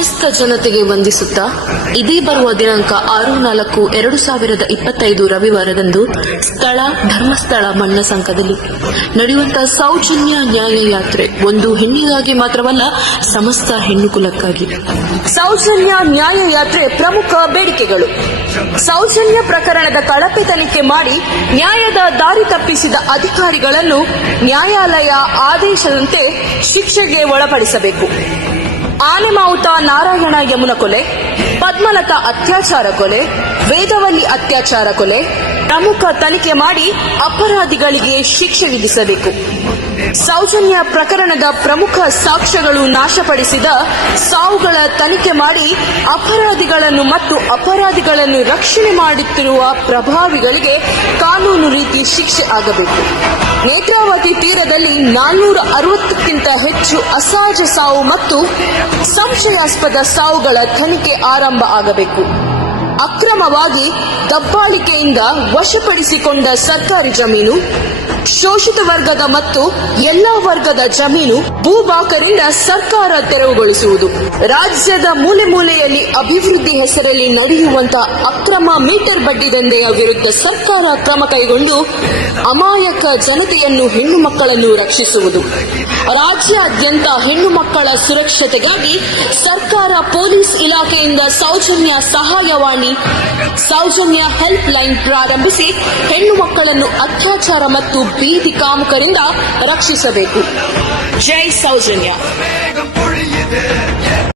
ಜನತೆಗೆ ವಂದಿಸುತ್ತಾ ಇದೇ ಬರುವ ದಿನಾಂಕ ಆರು ನಾಲ್ಕು ಎರಡು ಸಾವಿರದ ಇಪ್ಪತ್ತೈದು ರವಿವಾರದಂದು ಸ್ಥಳ, ಧರ್ಮಸ್ಥಳ, ಮಣ್ಣ ಸಂಘದಲ್ಲಿ ನಡೆಯುವಂತಹ ಸೌಜನ್ಯ ನ್ಯಾಯ ಯಾತ್ರೆ ಒಂದು ಹೆಣ್ಣಿಗಾಗಿ ಮಾತ್ರವಲ್ಲ, ಸಮಸ್ತ ಹೆಣ್ಣು ಕುಲಕ್ಕಾಗಿ. ಸೌಜನ್ಯ ನ್ಯಾಯ ಯಾತ್ರೆ ಪ್ರಮುಖ ಬೇಡಿಕೆಗಳು. ಸೌಜನ್ಯ ಪ್ರಕರಣದ ಕಳಪೆ ತನಿಖೆ ಮಾಡಿ ನ್ಯಾಯದ ದಾರಿ ತಪ್ಪಿಸಿದ ಅಧಿಕಾರಿಗಳನ್ನು ನ್ಯಾಯಾಲಯ ಆದೇಶದಂತೆ ಶಿಕ್ಷೆಗೆ ಒಳಪಡಿಸಬೇಕು. ಆನೆಮಾವುತ ನಾರಾಯಣ ಯಮುನ ಕೊಲೆ, ಪದ್ಮಲತಾ ಅತ್ಯಾಚಾರ ಕೊಲೆ, ವೇದವಲ್ಲಿ ಅತ್ಯಾಚಾರ ಕೊಲೆ, ಪ್ರಮುಖ ತನಿಖೆ ಮಾಡಿ ಅಪರಾಧಿಗಳಿಗೆ ಶಿಕ್ಷೆ ವಿಧಿಸಬೇಕು. ಸೌಜನ್ಯ ಪ್ರಕರಣದ ಪ್ರಮುಖ ಸಾಕ್ಷ್ಯಗಳು ನಾಶಪಡಿಸಿದ ಸಾವುಗಳ ತನಿಖೆ ಮಾಡಿ ಅಪರಾಧಿಗಳನ್ನು ಮತ್ತು ಅಪರಾಧಿಗಳನ್ನು ರಕ್ಷಣೆ ಮಾಡುತ್ತಿರುವ ಪ್ರಭಾವಿಗಳಿಗೆ ಕಾನೂನು ರೀತಿ ಶಿಕ್ಷೆ ಆಗಬೇಕು. ನೇತ್ರಾವತಿ ತೀರದಲ್ಲಿ ನಾನ್ನೂರ ಅರವತ್ತಕ್ಕಿಂತ ಹೆಚ್ಚು ಅಸಹಜ ಸಾವು ಮತ್ತು ಸಂಶಯಾಸ್ಪದ ಸಾವುಗಳ ತನಿಖೆ ಆರಂಭ ಆಗಬೇಕು. ಅಕ್ರಮವಾಗಿ ದಬ್ಬಾಳಿಕೆಯಿಂದ ವಶಪಡಿಸಿಕೊಂಡ ಸರ್ಕಾರಿ ಜಮೀನು ಶೋಷಿತ ವರ್ಗದ ಮತ್ತು ಎಲ್ಲಾ ವರ್ಗದ ಜಮೀನು ಭೂಭಾಕರಿಂದ ಸರ್ಕಾರ ತೆರವುಗೊಳಿಸುವುದು. ರಾಜ್ಯದ ಮೂಲೆ ಮೂಲೆಯಲ್ಲಿ ಅಭಿವೃದ್ಧಿ ಹೆಸರಲ್ಲಿ ನಡೆಯುವಂತಹ ಅಕ್ರಮ ಮೀಟರ್ ಬಡ್ಡಿ ದಂಧೆಯ ವಿರುದ್ಧ ಸರ್ಕಾರ ಕ್ರಮ ಕೈಗೊಂಡು ಅಮಾಯಕ ಜನತೆಯನ್ನು ಹೆಣ್ಣು ಮಕ್ಕಳನ್ನು ರಕ್ಷಿಸುವುದು. ರಾಜ್ಯಾದ್ಯಂತ ಹೆಣ್ಣು ಮಕ್ಕಳ ಸುರಕ್ಷತೆಗಾಗಿ ಸರ್ಕಾರ ಪೊಲೀಸ್ ಇಲಾಖೆಯಿಂದ ಸೌಜನ್ಯ ಸಹಾಯವಾಣಿ, ಸೌಜನ್ಯ ಹೆಲ್ಪ್ ಲೈನ್ ಪ್ರಾರಂಭಿಸಿ ಹೆಣ್ಣು ಮಕ್ಕಳನ್ನು ಅತ್ಯಾಚಾರ ಮತ್ತು प्रीति काम करिंदा रक्षिसबेकु जय सौजन्या